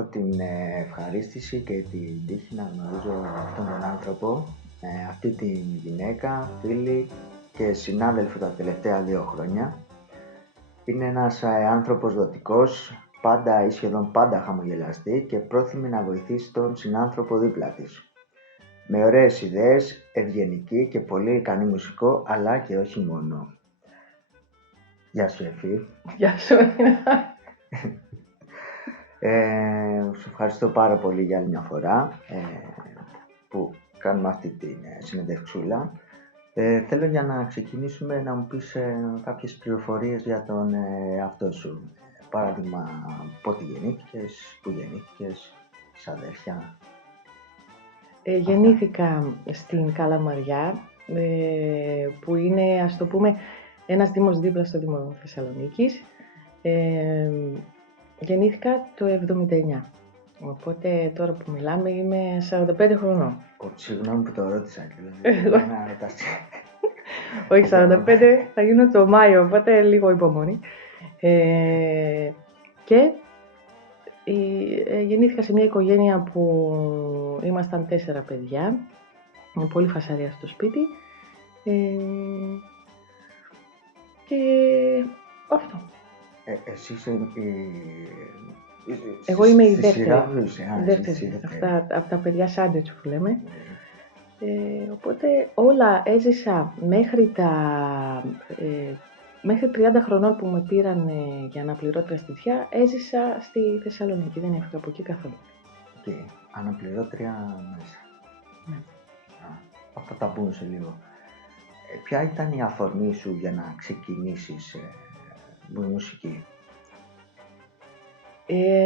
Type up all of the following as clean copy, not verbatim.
έχω την ευχαρίστηση και την τύχη να γνωρίζω αυτόν τον άνθρωπο, αυτή τη γυναίκα, φίλη και συνάδελφο τα τελευταία 2 χρόνια. Είναι ένας άνθρωπος δοτικός, πάντα ή σχεδόν πάντα χαμογελαστή και πρόθυμη να βοηθήσει τον συνάνθρωπο δίπλα της. Με ωραίες ιδέες, ευγενική και πολύ ικανή μουσικό, αλλά και όχι μόνο. Γεια σου Εφή. Γεια σου. Σου ευχαριστώ πάρα πολύ για άλλη μια φορά που κάνουμε αυτή τη συνεντευξούλα. Θέλω για να ξεκινήσουμε να μου πεις κάποιες πληροφορίες για τον εαυτό σου. Παράδειγμα, πότε γεννήθηκες, πού γεννήθηκες, τις αδέρφια. Γεννήθηκα στην Καλαμαριά, που είναι, ας το πούμε, ένας δήμος δίπλα στο Δήμο Θεσσαλονίκης. Γεννήθηκα το 79, οπότε τώρα που μιλάμε είμαι 45 χρονών. Συγγνώμη που το ρώτησα και να ρωτάς. Όχι 45, θα γίνω το Μάιο, οπότε λίγο υπομονή. Και γεννήθηκα σε μια οικογένεια που ήμασταν 4 παιδιά, με πολύ φασαρία στο σπίτι. Και αυτό. Εσύ είσαι Εγώ είμαι η δεύτερη. Αυτά από τα παιδιά σάντουιτς που λέμε. Οπότε όλα έζησα μέχρι 30 χρονών που με πήραν για αναπληρώτρια στοιχεία, έζησα στη Θεσσαλονίκη, δεν έφυγα από εκεί καθόλου. Αναπληρώτρια μέσα. Ναι. Αυτό τα πούμε σε λίγο. Ποια ήταν η αφορμή σου για να ξεκινήσεις μουσική?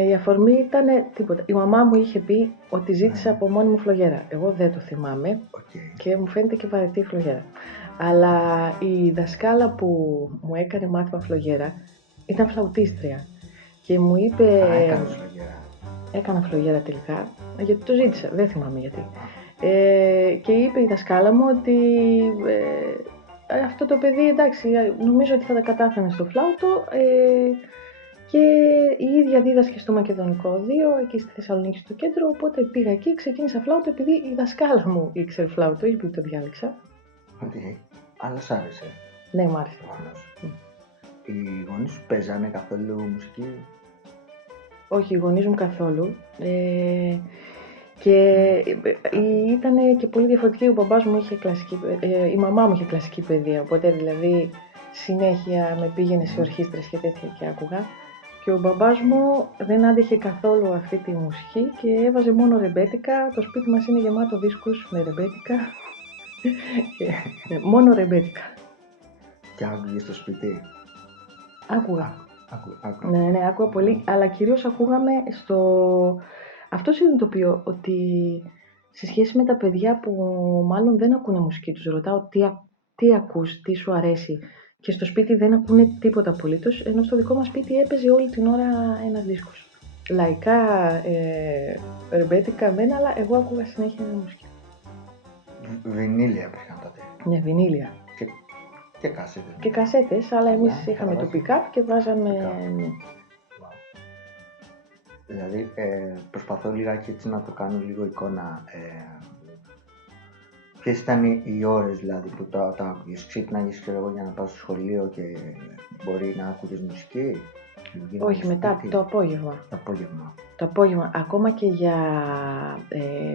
Η αφορμή ήταν τίποτα. Η μαμά μου είχε πει ότι ζήτησα από μόνη μου φλογέρα. Εγώ δεν το θυμάμαι και μου φαίνεται και βαρετή η φλογέρα. Αλλά η δασκάλα που μου έκανε μάθημα φλογέρα ήταν φλαουτίστρια και μου είπε... Έκανες φλογέρα? Έκανα φλογέρα τελικά, γιατί το ζήτησα, δεν θυμάμαι γιατί. Και είπε η δασκάλα μου ότι αυτό το παιδί, εντάξει, νομίζω ότι θα τα κατάφερνε στο φλάουτο, και η ίδια δίδασκε στο Μακεδονικό 2, εκεί στη Θεσσαλονίκη στο κέντρο, οπότε πήγα εκεί, ξεκίνησα φλάουτο επειδή η δασκάλα μου ήξερε φλάουτο, όχι επειδή το διάλεξα. Αλλά σ' άρεσε? Ναι, μου άρεσε. Οι γονείς σου παίζανε καθόλου μουσική? Όχι, οι γονείς μου καθόλου. Και ήταν και πολύ διαφορετική. Ο μπαμπάς μου είχε η μαμά μου είχε κλασική παιδεία, οπότε δηλαδή συνέχεια με πήγαινε σε ορχήστρες και τέτοια και άκουγα. Και ο μπαμπάς μου δεν άντεχε καθόλου αυτή τη μουσική και έβαζε μόνο ρεμπέτικα. Το σπίτι μας είναι γεμάτο δίσκους με ρεμπέτικα. Μόνο ρεμπέτικα. Και άκουγες στο σπίτι? Άκουγα. Ναι, άκουγα πολύ, αλλά κυρίως ακούγαμε αυτό συνειδητοποιώ, ότι σε σχέση με τα παιδιά που μάλλον δεν ακούνε μουσική, τους ρωτάω τι ακούς, τι σου αρέσει, και στο σπίτι δεν ακούνε τίποτα απολύτως, ενώ στο δικό μας σπίτι έπαιζε όλη την ώρα ένας δίσκος. Λαϊκά, ρεμπέτικα μένα, αλλά εγώ άκουγα συνέχεια μουσική. Βινίλια πήγαν τότε? Ναι, βινίλια. Και κασέτες. Και κασέτες, αλλά εμείς είχαμε το pick-up και βάζαμε... Ναι. Δηλαδή, προσπαθώ λιγάκι έτσι να το κάνω λίγο εικόνα. Ποιες ήταν οι ώρες δηλαδή που τα άκουγες? Ξύπναγες για να πας στο σχολείο και μπορεί να άκουγες μουσική? Όχι, μετά το απόγευμα. Το απόγευμα, ακόμα και για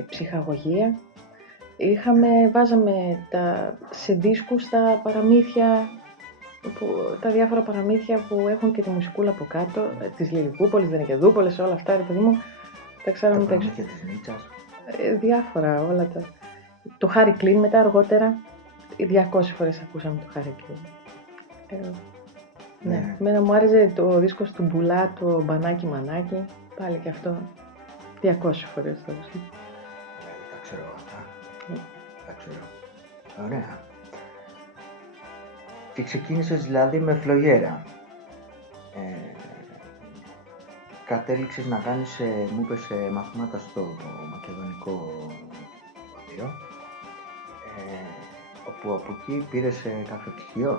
ψυχαγωγία. Βάζαμε σε δίσκους τα παραμύθια, τα διάφορα παραμύθια που έχουν και τη μουσικούλα από κάτω, της Λιλικούπολης, Δενεκεδούπολης, όλα αυτά, ρε παιδί μου, τα ξέραμε τα έξω. Τα παραμύθια της Νίτσας. Διάφορα, όλα τα. Το Χάρι Κλίν μετά αργότερα, 200 φορές ακούσαμε το Χάρι Κλίν. Ναι. Εμένα μου άρεσε το δίσκο του Μπουλά, το Μπανάκι Μανάκι, πάλι και αυτό, 200 φορές το δίσκο. Τα ξέρω αυτά. Τα ξέρω. Ωραία. Και ξεκίνησες δηλαδή με φλογέρα. Κατέληξες να κάνεις, μου είπες, μαθήματα στο Μακεδονικό 2, όπου από εκεί πήρες κάποιο πτυχίο?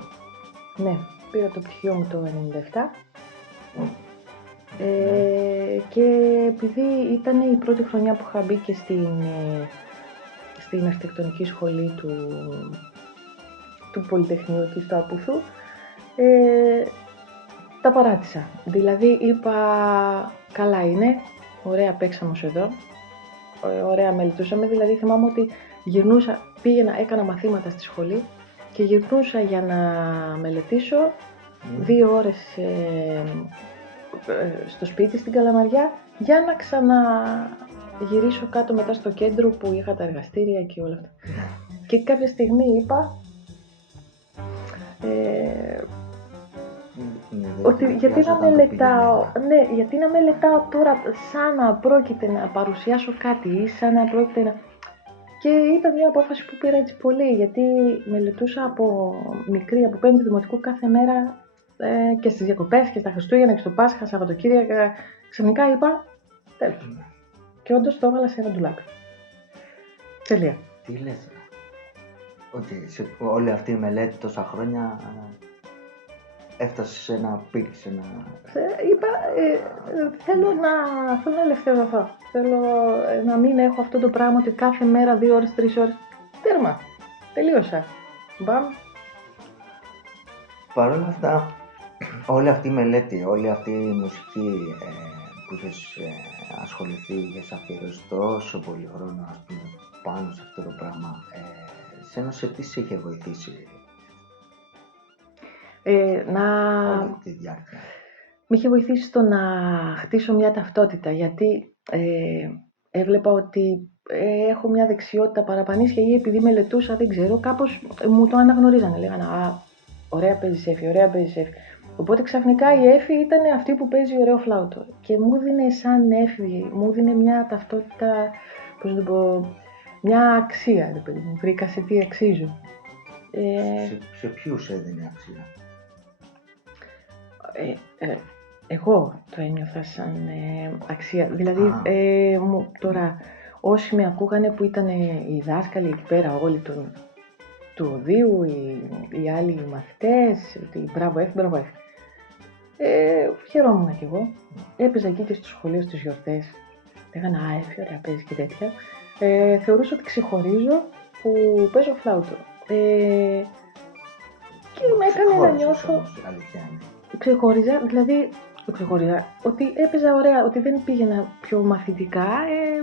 Ναι, πήρα το πτυχίο μου το 1997 Και επειδή ήταν η πρώτη χρονιά που είχα μπει και στην αρχιτεκτονική σχολή του Πολυτεχνείου εκεί στο Απουθού, τα παράτησα. Δηλαδή είπα, καλά είναι, ωραία παίξαμε ως εδώ, ωραία μελετούσαμε. Δηλαδή θυμάμαι ότι γυρνούσα, πήγαινα, έκανα μαθήματα στη σχολή και γυρνούσα για να μελετήσω 2 ώρες στο σπίτι στην Καλαμαριά για να ξαναγυρίσω κάτω μετά στο κέντρο που είχα τα εργαστήρια και όλα αυτά. Και κάποια στιγμή είπα ότι γιατί να μελετάω τώρα σαν να πρόκειται να παρουσιάσω κάτι ή σαν να πρόκειται να... Και ήταν μια απόφαση που πήρα έτσι πολύ, γιατί μελετούσα από μικρή, από 5η δημοτικού κάθε μέρα και στις διακοπές και στα Χριστούγεννα και στο Πάσχα, Σαββατοκύριακα. Ξαφνικά είπα, τέλος. Και όντως το έβαλα σε ένα ντουλάπι. Τελεία. Τι λες, ότι όλη αυτή η μελέτη τόσα χρόνια έφτασε σε ένα πικ, σε ένα... Είπα, θέλω να ελευθερωθώ. Θέλω να μην έχω αυτό το πράγμα ότι κάθε μέρα 2 ώρες, 3 ώρες. Τέρμα. Τελείωσα. Μπαμ. Παρ' όλα αυτά, όλη αυτή η μελέτη, όλη αυτή η μουσική που είχες ασχοληθεί, είχες αφιερώσει τόσο πολύ χρόνο, ας πούμε, πάνω σε αυτό το πράγμα, σένα σε τι σε είχε βοηθήσει όλη τη διάρκεια? Με είχε βοηθήσει στο να χτίσω μια ταυτότητα, γιατί έβλεπα ότι έχω μια δεξιότητα παραπανίσια ή επειδή μελετούσα, δεν ξέρω, κάπως μου το αναγνωρίζανε. Λέγανε, ωραία παίζεις Έφη, ωραία παίζεις Έφη. Οπότε ξαφνικά η Έφη ήταν αυτή που παίζει ωραίο φλάουτο. Και μου δίνε σαν Έφη, μου δίνε μια ταυτότητα, πώς να το πω, μια αξία, ρε παιδί μου. Βρήκα σε τι αξίζω. Σε ποιους έδινε αξία? Εγώ το ένιωθα σαν αξία. Δηλαδή, τώρα όσοι με ακούγανε που ήταν οι δάσκαλοι εκεί πέρα, όλοι του οδείου, οι άλλοι μαθητές, ότι μπράβο Έφη, μπράβο Έφη. Χαιρόμουν κι εγώ. Έπαιζα εκεί και στο σχολείο στις γιορτές. Λέγανε, Έφη, ωραία παίζει και τέτοια. Θεωρούσα ότι ξεχωρίζω που παίζω φλάουτο. Και με έκανε να νιώθω... Ξεχώριζα, δηλαδή ότι έπαιζα ωραία, ότι δεν πήγαινα πιο μαθητικά,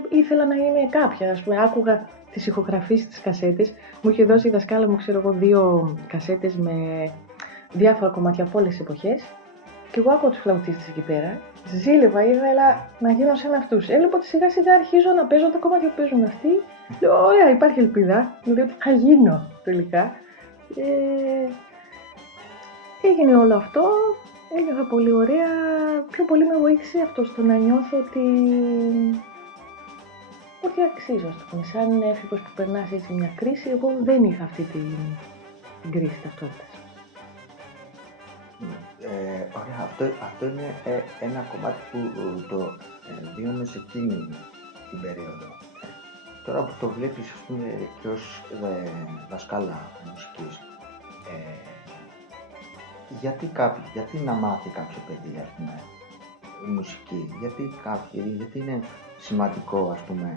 ήθελα να είμαι κάποια. Ας πούμε, άκουγα τις ηχογραφήσεις στις κασέτες. Μου είχε δώσει η δασκάλα μου, ξέρω εγώ, 2 κασέτες με διάφορα κομμάτια από όλες τις εποχές. Και εγώ άκουγα τους φλαουτίστες εκεί πέρα. Ζήλευα, ήθελα να γίνω σαν αυτούς. Έβλεπα ότι σιγά σιγά αρχίζω να παίζω τα κομμάτια που παίζουν αυτοί. Λέω, ωραία, υπάρχει ελπίδα. Δηλαδή ότι θα γίνω τελικά. Έγινε όλο αυτό. Ένιωθα πολύ ωραία. Πιο πολύ με βοήθησε αυτό στο να νιώθω ότι αξίζω. Σαν έφηβος που περνάς έτσι μια κρίση, εγώ δεν είχα αυτή την κρίση ταυτότητας. Ωραία, αυτό είναι ένα κομμάτι που το βίωμε σε εκείνη την περίοδο. Τώρα που το βλέπεις, ας πούμε, και ως δασκάλα μουσικής, γιατί να μάθει κάποιο παιδί, ας πούμε, μουσική, γιατί είναι σημαντικό, ας πούμε,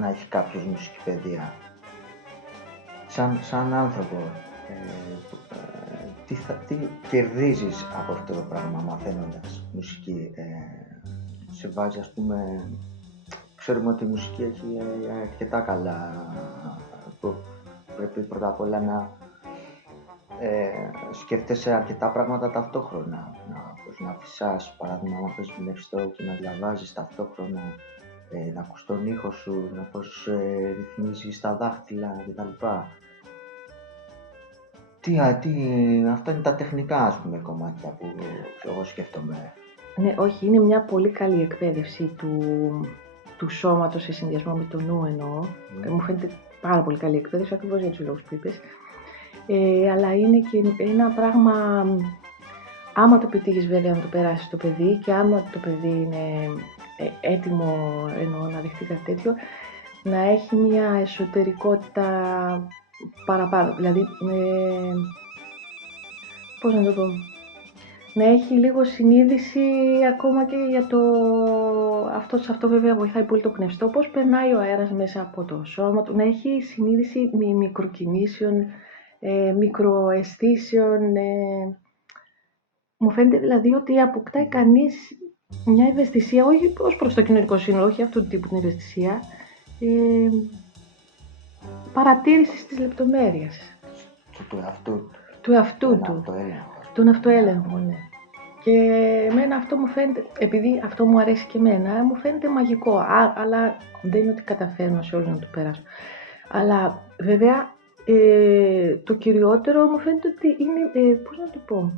να έχει κάποιος μουσική παιδεία. Σαν άνθρωπο, τι κερδίζεις από αυτό το πράγμα μαθαίνοντας μουσική? Σε βάζει, ας πούμε, ξέρουμε ότι η μουσική έχει αρκετά καλά, πρέπει πρώτα απ' όλα να σκέφτεσαι αρκετά πράγματα ταυτόχρονα, να φυσάς, παράδειγμα, να παίζεις μπνευστό και να διαβάζεις ταυτόχρονα, να ακούς τον ήχο σου, να πώς ρυθμίζεις τα δάχτυλα κτλ. Αυτά είναι τα τεχνικά, ας πούμε, κομμάτια που εγώ σκέφτομαι. Ναι, όχι, είναι μια πολύ καλή εκπαίδευση του σώματος σε συνδυασμό με το νου εννοώ. Μου φαίνεται πάρα πολύ καλή εκπαίδευση, ακριβώς για τους λόγους που είπες. Αλλά είναι και ένα πράγμα, άμα το πετύχεις βέβαια να το περάσεις στο παιδί και άμα το παιδί είναι έτοιμο να δεχτεί κάτι τέτοιο, να έχει μια εσωτερικότητα παραπάνω. Δηλαδή, πώς να το πω, να έχει λίγο συνείδηση ακόμα και για το... Σε αυτό βέβαια βοηθάει πολύ το πνευστό, πώς περνάει ο αέρας μέσα από το σώμα του, να έχει συνείδηση μικροκινήσεων, μικροαισθήσεων. Μου φαίνεται δηλαδή ότι αποκτάει κανείς μια ευαισθησία, όχι ως προς το κοινωνικό σύνολο, όχι αυτού του τύπου την ευαισθησία, παρατήρησης της λεπτομέρειας. Και του εαυτού του εαυτού του. Τον αυτοέλεγχο, ναι. Και εμένα αυτό μου φαίνεται, επειδή αυτό μου αρέσει και εμένα, μου φαίνεται μαγικό. Αλλά δεν είναι ότι καταφέρνω σε όλους να το περάσω. Αλλά βέβαια το κυριότερο μου φαίνεται ότι είναι, πώς να το πω,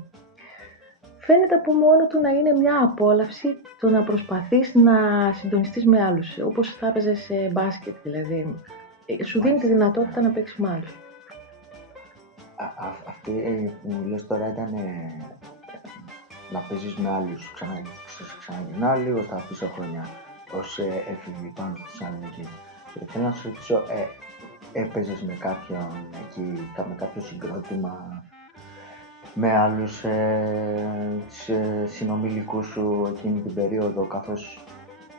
φαίνεται από μόνο του να είναι μια απόλαυση το να προσπαθείς να συντονιστείς με άλλους. Όπως θα έπαιζες σε μπάσκετ δηλαδή. Σου δίνει τη δυνατότητα να παίξεις με άλλους. Αυτή που μου λες τώρα ήταν να παίζεις με άλλους, ξαναγυρνάω λίγο τα πίσω χρόνια ως έφηβη πάνω στη Θεσσαλονίκη. Θέλω να σου ρωτήσω, έπαιζες με κάποιον εκεί, με κάποιο συγκρότημα, με άλλους συνομιλικούς σου εκείνη την περίοδο, καθώς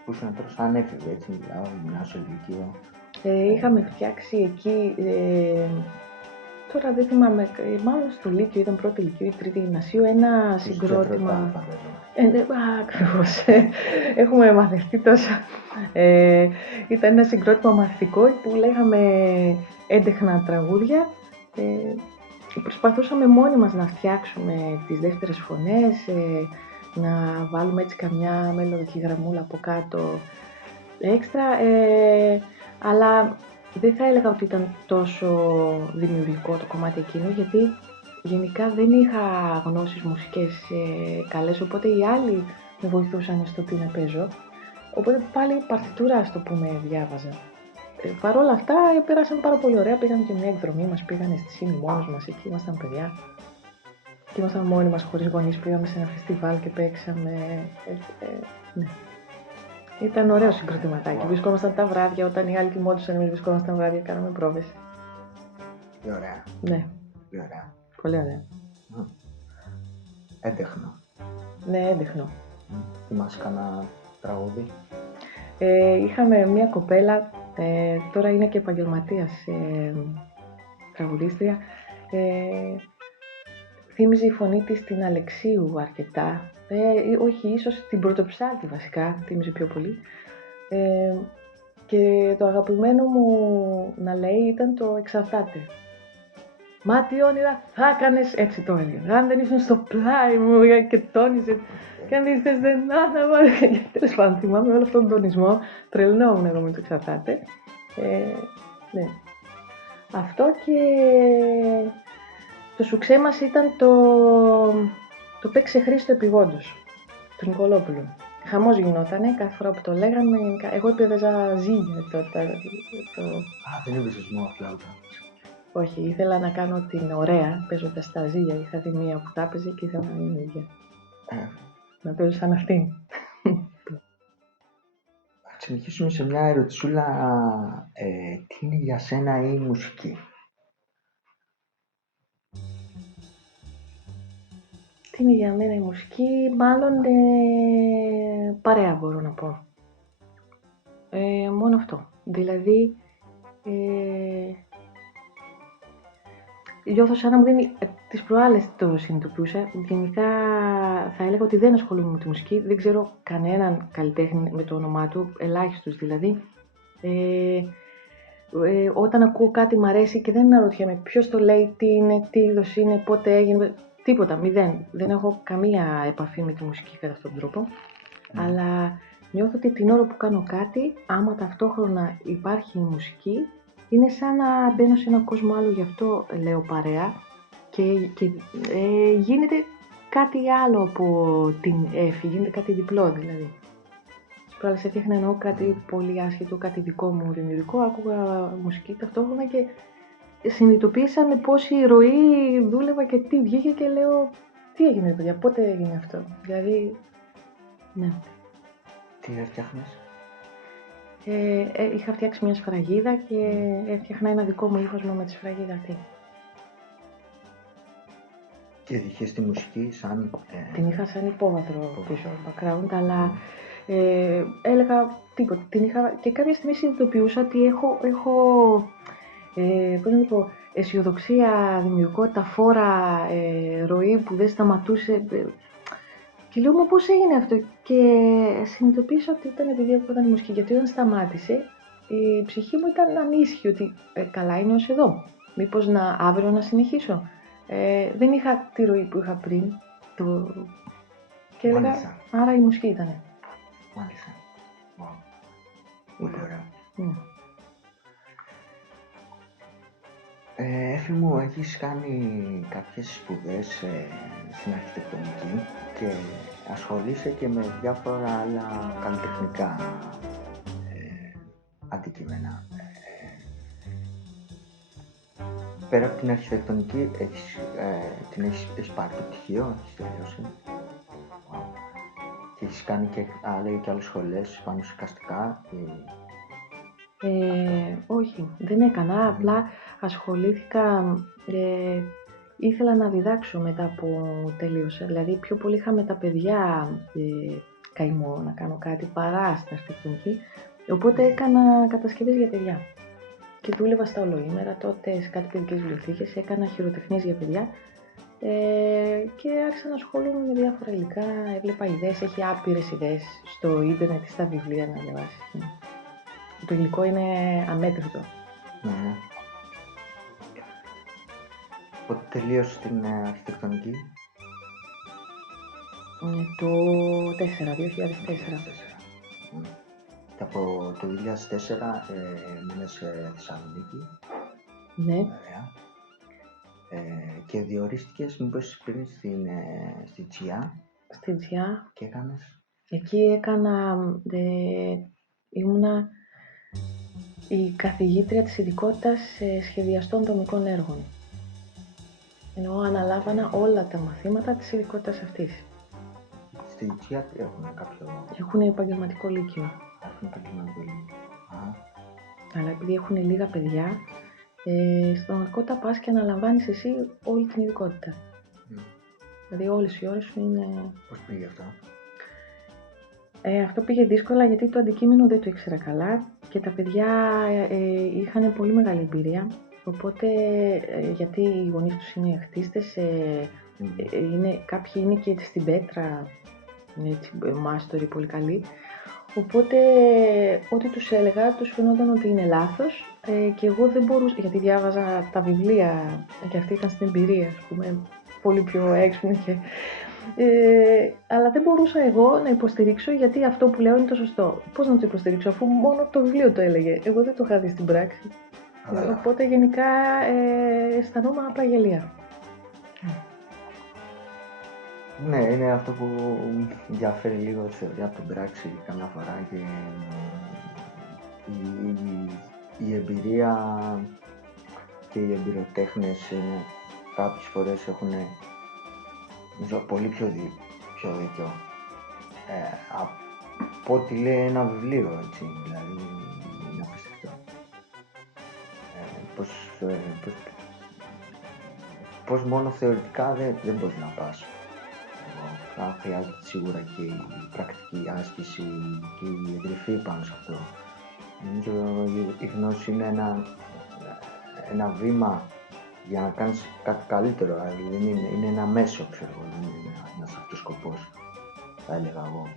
που ήσουν τώρα σαν έφηβη, έτσι μιλάω, γυμνάσιο, ηλικίο? Είχαμε φτιάξει εκεί, τώρα δεν θυμάμαι, μάλλον στο Λύκειο, ήταν πρώτη Λυκείου ή τρίτη γυμνασίου, ένα συγκρότημα. Ακριβώς. Έχουμε μαθευτεί τόσα. Ήταν ένα συγκρότημα μαθητικό που λέγαμε έντεχνα τραγούδια. Προσπαθούσαμε μόνοι μας να φτιάξουμε τις δεύτερες φωνές, να βάλουμε έτσι καμιά μελωδική γραμμούλα από κάτω έξτρα, αλλά δεν θα έλεγα ότι ήταν τόσο δημιουργικό το κομμάτι εκείνο, γιατί γενικά δεν είχα γνώσεις μουσικές καλές, οπότε οι άλλοι με βοηθούσαν στο τι να παίζω, οπότε πάλι παρτιτούρα, ας το πούμε, διάβαζα. Παρ' όλα αυτά πέρασαν πάρα πολύ ωραία, πήγαμε και μια εκδρομή, μας πήγανε στη Σύμη μόνος μας, εκεί ήμασταν παιδιά. Και ήμασταν μόνοι μας χωρίς γονείς, πήγαμε σε ένα φεστιβάλ και παίξαμε. Ναι. Ήταν ωραίο συγκροτηματάκι. Βρισκόμασταν τα βράδια, όταν οι άλλοι κοιμόντουσαν, εμείς βρισκόμασταν τα βράδια, κάναμε πρόβες. Ωραία. Ναι. Ωραία. Πολύ ωραία. Έντεχνο. Ναι, έντεχνο. Θυμάσαι κανένα τραγούδι? Είχαμε μια κοπέλα, τώρα είναι και επαγγελματίας τραγουδίστρια. Θύμιζε η φωνή της την Αλεξίου αρκετά. Όχι, ίσως την Πρωτοψάλτη βασικά, θύμιζε πιο πολύ. Και το αγαπημένο μου να λέει ήταν το «Εξαρτάται». «Μα τι όνειρα θα έκανες», έτσι το έλεγε. «Αν δεν ήσουν στο πλάι μου», και τόνιζε. «Και αν ήρθες δεν άναβα». Τέλος πάντων, θυμάμαι όλο αυτόν τον τονισμό. Τρελνόμουν εγώ με το «Εξαρτάται». Ναι. Αυτό και το σουξέ μας ήταν το «Παίξε Χρήστο επιγόντως» του Νικολόπουλου. Χαμός γινότανε, κάθε φορά που το λέγαμε. Εγώ έπαιζα ζύγια τότε. Δεν έπαιζες μόνο φλάουτα? Όχι, ήθελα να κάνω την ωραία παίζοντας τα ζύγια. Είχα δει μία που τα έπαιζε και ήθελα να είναι ίδια. Να παίζω σαν αυτήν. Θα συνεχίσουμε σε μια ερωτησούλα. Τι είναι για σένα η μουσική? Τι είναι για μένα η μουσική? Μάλλον παρέα, μπορώ να πω. Μόνο αυτό. Δηλαδή, νιώθω σαν να μου δίνει, τις προάλλες το συνειδητοποιούσα. Γενικά θα έλεγα ότι δεν ασχολούμαι με τη μουσική. Δεν ξέρω κανέναν καλλιτέχνη με το όνομά του, ελάχιστος δηλαδή. Όταν ακούω κάτι μ' αρέσει και δεν αναρωτιέμαι ποιος το λέει, τι είναι, τι είδος είναι, πότε έγινε, τίποτα, μηδέν. Δεν έχω καμία επαφή με τη μουσική κατά αυτόν τον τρόπο. Αλλά νιώθω ότι την ώρα που κάνω κάτι, άμα ταυτόχρονα υπάρχει η μουσική, είναι σαν να μπαίνω σε έναν κόσμο άλλο, γι' αυτό λέω παρέα, και γίνεται κάτι άλλο από την έφη, γίνεται κάτι διπλό δηλαδή. Τις προάλλες έφτιαχνα εννοώ κάτι πολύ άσχετο, κάτι δικό μου δημιουργικό, άκουγα μουσική ταυτόχρονα και συνειδητοποίησα με πόση ροή δούλευα και τι βγήκε και λέω τι έγινε παιδιά, πότε έγινε αυτό, δηλαδή, ναι. Τι έφτιαχνες? Είχα φτιάξει μια σφραγίδα και έφτιαχνα ένα δικό μου ύφασμα με τη σφραγίδα αυτή. Και είχες τη μουσική σαν... Την είχα σαν υπόβαθρο πίσω, background, αλλά έλεγα τίποτα. Την είχα και κάποια στιγμή συνειδητοποιούσα ότι έχω πώς να το πω, αισιοδοξία, δημιουργικότητα, φόρα, ροή που δεν σταματούσε. Και λέω, μα πώς έγινε αυτό? Και συνειδητοποίησα ότι ήταν επειδή ακούγονταν η μουσική, γιατί όταν σταμάτησε, η ψυχή μου ήταν ανήσυχη, ότι καλά είναι ως εδώ. Μήπως αύριο να συνεχίσω. Δεν είχα τη ροή που είχα πριν. Και έλεγα, άρα η μουσική ήτανε. Μάλιστα. Wow. Πολύ ωραία. Έφη μου, έχεις κάνει κάποιες σπουδές στην αρχιτεκτονική και ασχολείσαι και με διάφορα άλλα καλλιτεχνικά αντικείμενα. Πέρα από την αρχιτεκτονική, έχεις πάρει το πτυχίο, έχεις τελειώσει? Wow. Και έχεις κάνει και άλλες σχολές πάνω σε εικαστικά? Όχι, δεν έκανα, απλά ασχολήθηκα, ήθελα να διδάξω μετά που τελείωσα, δηλαδή πιο πολύ είχα με τα παιδιά καημό να κάνω κάτι παρά στην αρχιτεκτονική, οπότε έκανα κατασκευές για παιδιά και δούλευα στα ολοήμερα τότε σε κάτι παιδικές βιβλιοθήκες, έκανα χειροτεχνίες για παιδιά και άρχισα να ασχολούμαι με διάφορα υλικά, έβλεπα ιδέες, έχει άπειρες ιδέες στο ίντερνετ ή στα βιβλία να διαβάσεις. Το υλικό είναι αμέτρητο. Ναι. Πότε τελείωσες την αρχιτεκτονική? Το 2004. Και από το 2004 μείνες σε Θεσσαλονίκη. Ναι. Ωραία. Και διορίστηκες μήπως πριν στη Τζιά? Στη Τζιά. Και έκανες? Εκεί έκανα, ήμουνα η καθηγήτρια της ειδικότητας σχεδιαστών δομικών έργων. Ενώ αναλάβανα όλα τα μαθήματα της ειδικότητας αυτής. Στη Τζιά τι έχουν, κάποιο... Έχουν επαγγελματικό λύκειο. Έχουν επαγγελματικό λύκειο. Αλλά επειδή έχουν λίγα παιδιά, στην πραγματικότητα πας και αναλαμβάνεις εσύ όλη την ειδικότητα. Δηλαδή όλες οι ώρες σου είναι... Πώς πήγε αυτό? Αυτό πήγε δύσκολα γιατί το αντικείμενο δεν το ήξερα καλά και τα παιδιά είχαν πολύ μεγάλη εμπειρία. Οπότε, γιατί οι γονείς τους είναι χτίστες, κάποιοι είναι και στην πέτρα, μάστοροι πολύ καλοί. Οπότε, ό,τι τους έλεγα, τους φαινόταν ότι είναι λάθος και εγώ δεν μπορούσα, γιατί διάβαζα τα βιβλία και αυτοί ήταν στην εμπειρία, ας πούμε, πολύ πιο έξυπνοι αλλά δεν μπορούσα εγώ να υποστηρίξω γιατί αυτό που λέω είναι το σωστό. Πώς να το υποστηρίξω αφού μόνο το βιβλίο το έλεγε, εγώ δεν το είχα δει στην πράξη. Οπότε γενικά αισθανόμουν απλά γελία. Ναι, είναι αυτό που διαφέρει λίγο τη θεωρία από την πράξη καμιά φορά και η εμπειρία και οι εμπειροτέχνες κάποιες φορές έχουν πολύ πιο δίκιο από ό,τι λέει ένα βιβλίο, έτσι, δηλαδή είναι απίστευτο. Πως μόνο θεωρητικά δεν μπορείς να πας. Θα χρειάζεται σίγουρα και η πρακτική άσκηση και η εντρυφή πάνω σε αυτό. Νομίζω η γνώση είναι ένα βήμα για να κάνεις κάτι καλύτερο, δηλαδή είναι ένα μέσο, ξέρω εγώ, δεν είναι ένας αυτός σκοπός, θα έλεγα εγώ.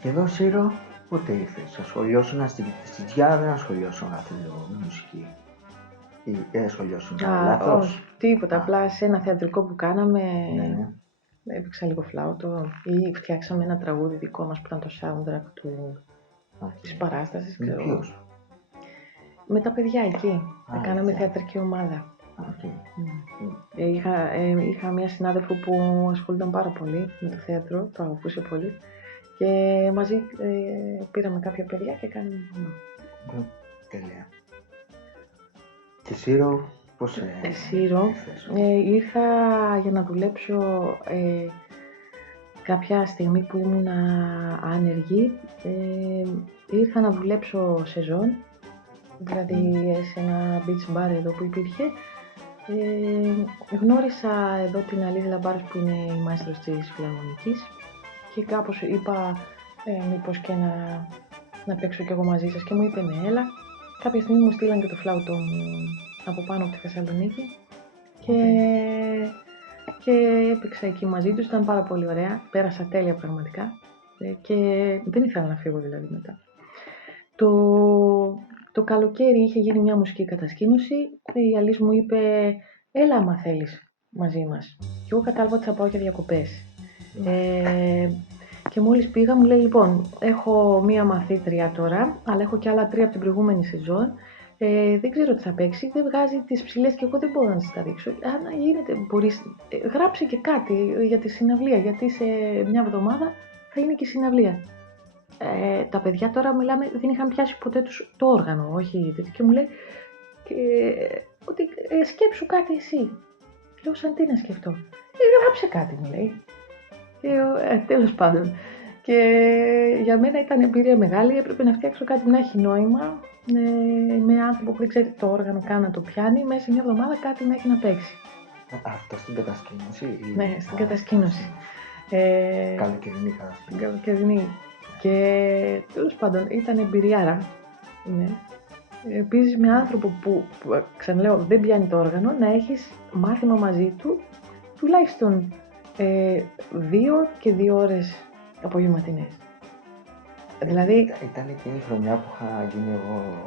Και εδώ, Σύρο, πότε ήρθες? Ασχολιώσουν στη Τζιά, δεν ασχολιώσουν καθόλου με μουσική? Ή ασχολιώσουν λάθος? Όχι, τίποτα, απλά σε ένα θεατρικό που κάναμε, Ναι. έπαιξα λίγο φλάουτο ή φτιάξαμε ένα τραγούδι δικό μας που ήταν το soundtrack της παράστασης. Με ποιος? Με τα παιδιά εκεί, κάναμε θεατρική ομάδα. Είχα μια συνάδελφο που ασχολούνταν πάρα πολύ με το θέατρο, το αγαπούσε πολύ και μαζί πήραμε κάποια παιδιά και κάναμε. Τέλεια. Και Σύρο, πώς Σύρο, ήρθα για να δουλέψω κάποια στιγμή που ήμουν άνεργη. Ήρθα να δουλέψω σεζόν, δηλαδή σε ένα beach bar εδώ που υπήρχε. Γνώρισα εδώ την Αλίζα Λαμπάρος που είναι η μαέστρος της Φιλαρμονικής και κάπως είπα μήπως και να παίξω κι εγώ μαζί σας και μου είπε ναι, έλα. Κάποια στιγμή μου στείλαν και το φλάουτο μου από πάνω από τη Θεσσαλονίκη και έπαιξα εκεί μαζί τους, ήταν πάρα πολύ ωραία, πέρασα τέλεια πραγματικά και δεν ήθελα να φύγω δηλαδή μετά. Το καλοκαίρι είχε γίνει μια μουσική κατασκήνωση, η Αλής μου είπε έλα άμα θέλεις μαζί μας και εγώ κατάλαβα ότι θα πάω για διακοπές. Και μόλις πήγα μου λέει λοιπόν έχω μία μαθήτρια τώρα αλλά έχω και άλλα 3 από την προηγούμενη σεζόν, δεν ξέρω τι θα παίξει, δεν βγάζει τις ψηλές και εγώ δεν μπορώ να τις τα δείξω. Αν γίνεται μπορείς, γράψε και κάτι για τη συναυλία γιατί σε μια εβδομάδα θα είναι και η συναυλία. Τα παιδιά τώρα μιλάμε, δεν είχαν πιάσει ποτέ τους το όργανο, όχι τέτοιο, και μου λέει ότι σκέψου κάτι εσύ. Λέω σαν τι να σκεφτώ. Γράψε κάτι μου λέει. Τέλος πάντων. Και για μένα ήταν εμπειρία μεγάλη, έπρεπε να φτιάξω κάτι να έχει νόημα, με άνθρωπο που δεν ξέρει το όργανο καν να το πιάνει, μέσα σε μια εβδομάδα κάτι να έχει να παίξει. Αυτό στην κατασκήνωση? Ναι, στην κατασκήνωση. Καλοκαιρινή κατασκήνωση. Καλοκαιρινή. Και τέλος πάντων ήταν εμπειριάρα. Ναι. Επίσης με άνθρωπο που ξαναλέω δεν πιάνει το όργανο, να έχεις μάθημα μαζί του τουλάχιστον 2 και 2 ώρες απογευματινές. Δηλαδή... Ήταν εκείνη η χρονιά που είχα γίνει εγώ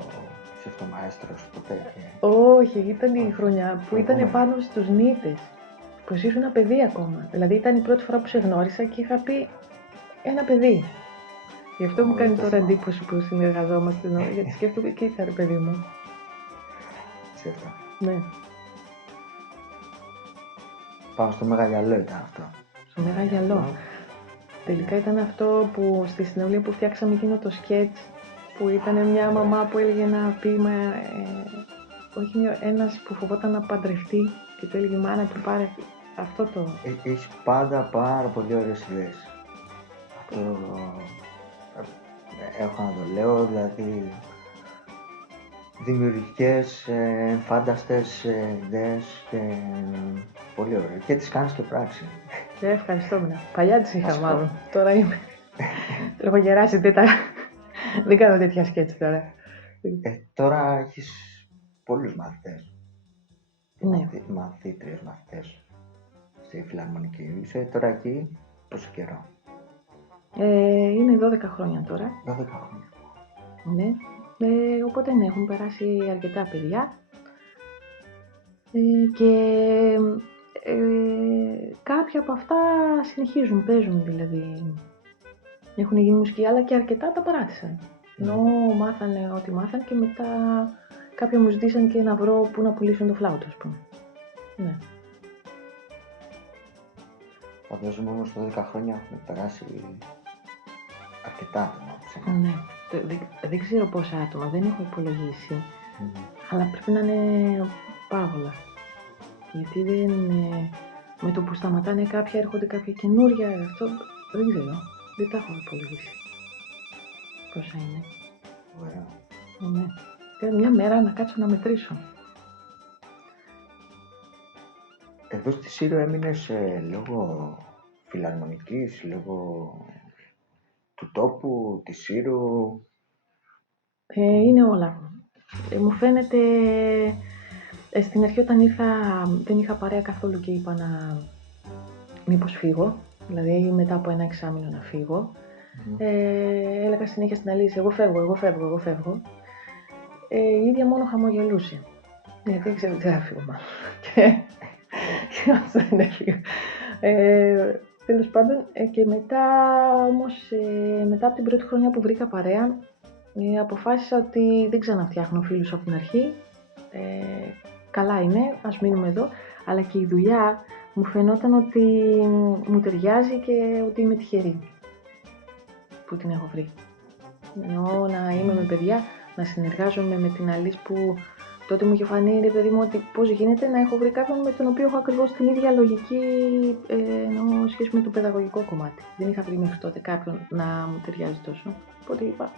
ψευτομαέστρος τότε. Όχι, ήταν η χρονιά που ήταν πάνω στους νήτες. Που εσύ ήσουν ένα παιδί ακόμα. Δηλαδή ήταν η πρώτη φορά που σε γνώρισα και είχα πει ένα παιδί. Γι' αυτό μου κάνει τώρα εντύπωση που συνεργαζόμαστε, γιατί σκέφτομαι και ήρθα ρε παιδί μου. Σκέφτομαι. Ναι. Πάω στο Μεγαγιαλό ήταν αυτό. Στο Μεγαγιαλό. Τελικά ήταν αυτό που στη συναυλία που φτιάξαμε εκείνο το σκέτς που ήταν μια μαμά που έλεγε ένα ποίημα, όχι ένας που φοβόταν να παντρευτεί και του έλεγε μάνα του πάρε αυτό το... Έχεις πάντα πάρα πολύ ωραίες ιδέες. Αυτό έχω να το λέω, δηλαδή δημιουργικές, φάνταστες ιδέες και πολύ ωραία. Και τις κάνεις και πράξη. Ευχαριστώ με. Παλιά τις είχα μάλλον. Τώρα είμαι. Έχω γεράσει δεν κάνω τέτοια σκέτς τώρα. Τώρα έχεις πολλούς μαθητές. Ναι. Μαθήτριες, μαθητές στη Φιλαρμονική. Είσαι τώρα εκεί πόσο καιρό? Είναι 12 χρόνια τώρα. 12 χρόνια. Ναι. Οπότε ναι, έχουν περάσει αρκετά παιδιά. Και κάποια από αυτά συνεχίζουν, παίζουν δηλαδή. Έχουν γίνει μουσική, αλλά και αρκετά τα παράτησαν. Ενώ μάθανε ό,τι μάθανε και μετά κάποιοι μου ζητήσαν και να βρω πού να πουλήσουν το φλάουτο, ας πούμε. Ναι. Φαντάζομαι όμως 12 χρόνια έχουν περάσει αρκετά άτομα. Ναι. Δεν ξέρω πόσα άτομα, δεν έχω υπολογίσει. Αλλά πρέπει να είναι πάρα πολλά. Γιατί με το που σταματάνε κάποια έρχονται κάποια καινούρια, αυτό δεν ξέρω. Δεν τα έχω υπολογίσει. Πόσα είναι. Ωραία. Ναι. Μια μέρα να κάτσω να μετρήσω. Εδώ στη Σύρο έμεινες λόγω φιλαρμονικής, λόγω του τόπου, της Σύρου? Είναι όλα. Μου φαίνεται... στην αρχή όταν ήρθα δεν είχα παρέα καθόλου και είπα να μήπως φύγω. Δηλαδή μετά από 1 εξάμηνο να φύγω. Έλεγα συνέχεια στην Αλίζα, εγώ φεύγω. Η ίδια μόνο χαμογελούσε. Γιατί δεν ξέρω τι θα φύγω μάλλον. Και όσο δεν έφυγα. Τέλος πάντων, και μετά όμως, μετά από την πρώτη χρονιά που βρήκα παρέα, αποφάσισα ότι δεν ξαναφτιάχνω φίλους από την αρχή. Καλά είναι, ας μείνουμε εδώ, αλλά και η δουλειά μου φαινόταν ότι μου ταιριάζει και ότι είμαι τυχερή που την έχω βρει. Εννοώ να είμαι με παιδιά, να συνεργάζομαι με την Αλής που τότε μου είχε φανεί, ρε παιδί μου, ότι πώς γίνεται να έχω βρει κάποιον με τον οποίο έχω ακριβώς την ίδια λογική εννοώ σχέση με το παιδαγωγικό κομμάτι. Δεν είχα βρει μέχρι τότε κάποιον να μου ταιριάζει τόσο. Οπότε είπα,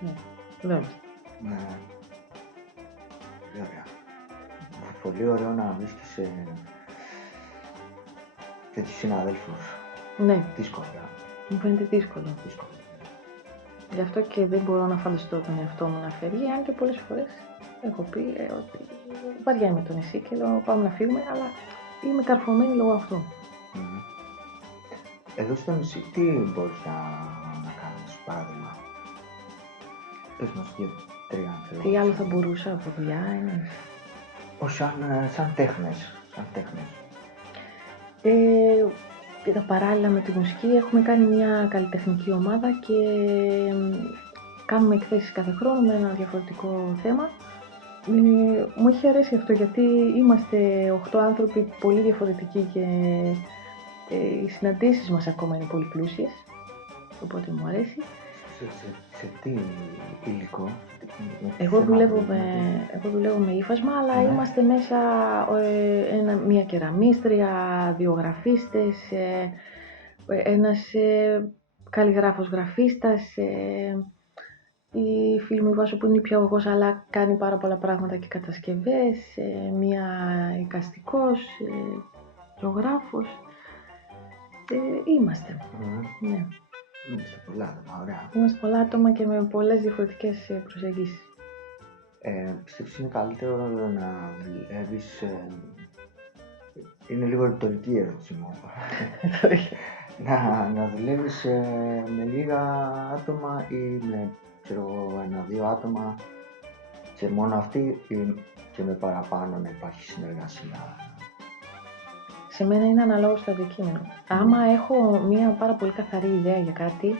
ναι, εδώ είμαστε. Ναι. Βέβαια. πολύ ωραίο να βρίσκεις τέτοιους συναδέλφους. Ναι. Δύσκολα. Μου φαίνεται δύσκολο. Γι' αυτό και δεν μπορώ να φανταστώ τον εαυτό μου να φεύγει, αν και πολλές φορές έχω πει ότι βαριέμαι το νησί και λέω πάμε να φύγουμε, αλλά είμαι καρφωμένη λόγω αυτού. Εδώ στο νησί τι μπορείς να κάνεις, παράδειγμα? Πες μας 2-3 αν θέλεις. Τι άλλο θα μπορούσα από δουλειά είναι? Σαν τέχνες. Παράλληλα με τη μουσική έχουμε κάνει μια καλλιτεχνική ομάδα και κάνουμε εκθέσεις κάθε χρόνο με ένα διαφορετικό θέμα. Μου έχει αρέσει αυτό γιατί είμαστε 8 άνθρωποι πολύ διαφορετικοί και οι συναντήσεις μας ακόμα είναι πολύ πλούσιες, οπότε μου αρέσει. Σε τι υλικό? Εγώ δουλεύω με ύφασμα, αλλά είμαστε μέσα μια κεραμίστρια, 2 γραφίστες, ένας καλλιγράφος γραφίστας, η φίλη μου η Βάσο που είναι νηπιαγωγός αλλά κάνει πάρα πολλά πράγματα και κατασκευές, μια εικαστικός, ζωγράφος. Είμαστε. Ναι. Είμαστε πολλά άτομα, ωραία. Είμαστε πολλά άτομα και με πολλές διαφορετικές προσεγγίσεις. Πιστεύεις είναι καλύτερο να δουλεύεις, είναι λίγο ρητορική η ερώτηση μου, να δουλεύεις με λίγα άτομα ή με 1-2 άτομα και μόνο αυτοί ή και με παραπάνω να υπάρχει συνεργασία? Σε μένα είναι αναλόγως το αντικείμενο. Άμα έχω μια πάρα πολύ καθαρή ιδέα για κάτι,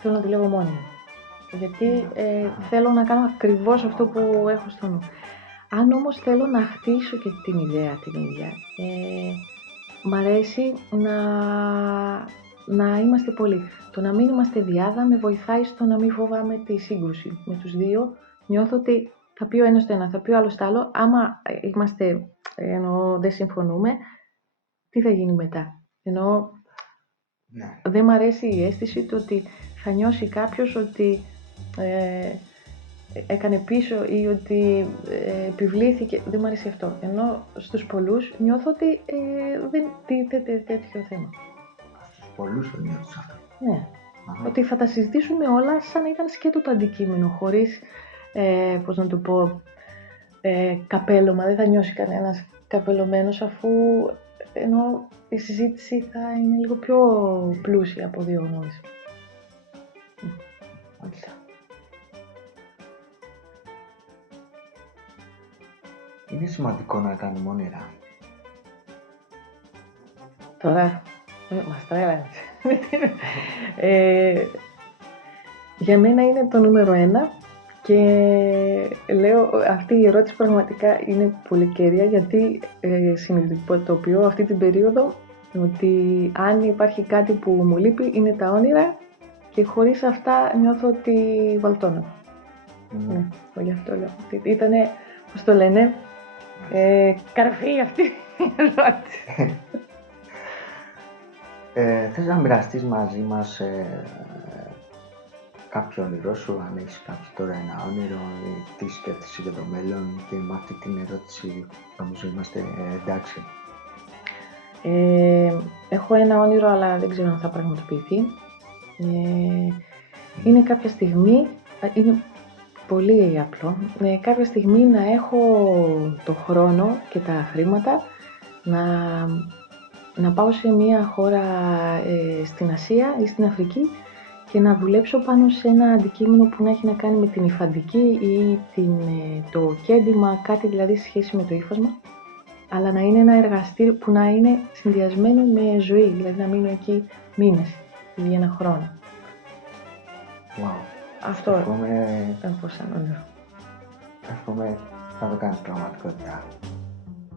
θέλω να δουλεύω μόνη μου. Γιατί θέλω να κάνω ακριβώς αυτό που έχω στο νου. Αν όμως θέλω να χτίσω και την ιδέα την ίδια, μ' αρέσει να είμαστε πολλοί. Το να μην είμαστε διάδα με βοηθάει στο να μην φοβάμαι τη σύγκρουση. Με τους δύο νιώθω ότι θα πει ο ένας το ένα, θα πει ο άλλος το άλλο. Άμα δεν συμφωνούμε, τι θα γίνει μετά? Δεν μ' αρέσει η αίσθηση του ότι θα νιώσει κάποιος ότι έκανε πίσω ή ότι επιβλήθηκε. Δεν μ' αρέσει αυτό. Ενώ στους πολλούς νιώθω ότι δεν τίθεται τέτοιο θέμα. Στους πολλούς το νιώθεις αυτό? Ναι. Ότι θα τα συζητήσουμε όλα σαν να ήταν σκέτο το αντικείμενο, χωρίς, πώς να το πω, καπέλωμα. Δεν θα νιώσει κανένας καπελωμένος, αφού ενώ η συζήτηση θα είναι λίγο πιο πλούσια από 2 γνώμες. Μάλιστα. Είναι σημαντικό να κάνουμε όνειρα? Τώρα, μας τρέλανε. Για μένα είναι το νούμερο 1 και λέω αυτή η ερώτηση πραγματικά είναι πολύ κέρια, γιατί συνειδητοποιώ αυτή την περίοδο ότι αν υπάρχει κάτι που μου λείπει είναι τα όνειρα και χωρίς αυτά νιώθω ότι βαλτώνω. Ναι, γι' αυτό λέω. Ήτανε, πώς το λένε, καρφί αυτή η ερώτηση. Θες να μοιραστείς μαζί μας κάποιο όνειρό σου, αν έχεις τώρα ένα όνειρο ή τι σκέφτεσαι για το μέλλον? Και με αυτή την ερώτηση νομίζω είμαστε εντάξει. Έχω ένα όνειρο, αλλά δεν ξέρω αν θα πραγματοποιηθεί. Είναι κάποια στιγμή, είναι πολύ απλό, κάποια στιγμή να έχω το χρόνο και τα χρήματα να πάω σε μια χώρα στην Ασία ή στην Αφρική και να δουλέψω πάνω σε ένα αντικείμενο που να έχει να κάνει με την υφαντική ή το κέντημα, κάτι δηλαδή σε σχέση με το ύφασμα, αλλά να είναι ένα εργαστήριο που να είναι συνδυασμένο με ζωή, δηλαδή να μείνω εκεί μήνες ή 1 χρόνο. Wow. Αυτό έχω σαν όνειρο. Εύχομαι να το κάνεις πραγματικότητα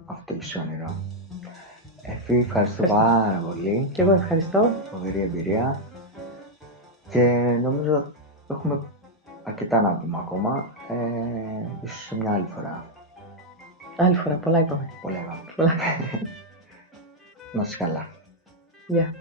αυτό το όνειρο. Εφή, ευχαριστώ πάρα πολύ. Και εγώ ευχαριστώ. Φοβερή εμπειρία. Και νομίζω έχουμε αρκετά να πούμε ακόμα. Ίσως σε μια άλλη φορά. Άλλη φορά, πολλά είπαμε. Πολλά είπαμε. Πολλά. Να είσαι καλά. Γεια.